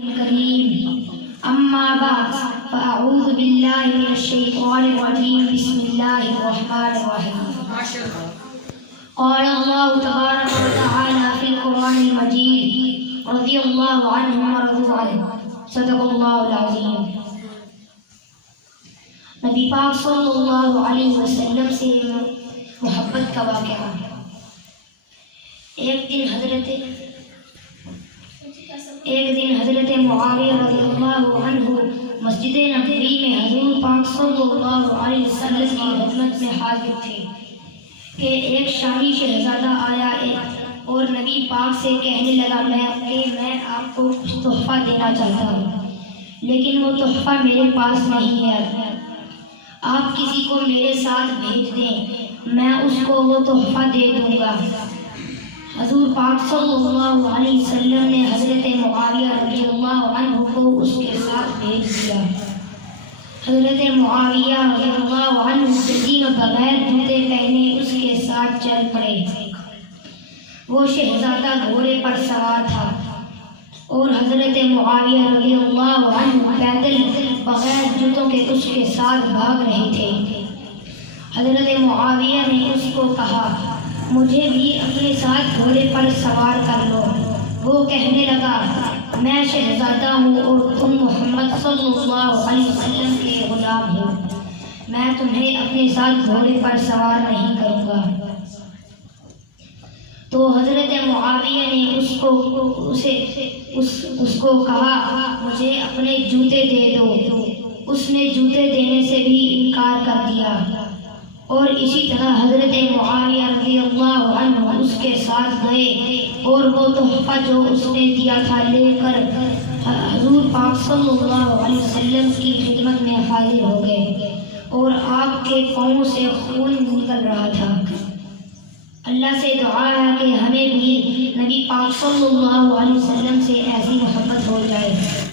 الكريم أما بعد فأعوذ بالله من الشيطان الرجيم بسم الله الرحمن الرحيم قال الله تبارك وتعالى في القرآن المجيد رضي الله عنهم ورضوا عنه صدق الله العظيم۔ نبی پاک صلی اللہ علیہ وسلم سے محبت کا واقعہ۔ ایک دن حضرت معاویہ رضی اللہ عنہ مسجد نبوی میں حضور پاک صلی اللہ علیہ وسلم کی خدمت میں حاضر تھے کہ ایک شامی شہزادہ آیا اور نبی پاک سے کہنے لگا میں آپ کو کچھ تحفہ دینا چاہتا ہوں، لیکن وہ تحفہ میرے پاس نہیں ہے، آپ کسی کو میرے ساتھ بھیج دیں، میں اس کو وہ تحفہ دے دوں گا۔ حضور پاک صلی اللہ علیہ وسلم نے حضرت معاویہ رضی اللہ عنہ کو اس کے ساتھ بھیج دیا۔ حضرت معاویہ رضی اللہ عنہ جلدی میں بغیر جوتے پہنے اس کے ساتھ چل پڑے۔ وہ شہزادہ گھوڑے پر سوار تھا اور حضرت معاویہ رضی اللہ عنہ پیدل بغیر جوتوں کے اس کے ساتھ بھاگ رہے تھے۔ حضرت معاویہ نے اس کو کہا مجھے بھی اپنے ساتھ گھوڑے پر سوار کر لو۔ وہ کہنے لگا میں شہزادہ ہوں اور تم محمد صلی اللہ علیہ وسلم کے غلام ہو، میں تمہیں اپنے ساتھ گھوڑے پر سوار نہیں کروں گا۔ تو حضرت معاویہ نے اس کو کہا مجھے اپنے جوتے دے دو۔ اس نے جوتے دینے سے بھی انکار کر دیا، اور اسی طرح حضرت معاویہ رضی اللہ عنہ اس کے ساتھ گئے اور وہ تحفہ جو اس نے دیا تھا لے کر حضور پاک صلی اللہ علیہ وسلم کی خدمت میں حاضر ہو گئے، اور آپ کے پاؤں سے خون نکل رہا تھا۔ اللہ سے دعا ہے کہ ہمیں بھی نبی پاک صلی اللہ علیہ وسلم سے ایسی محبت ہو جائے۔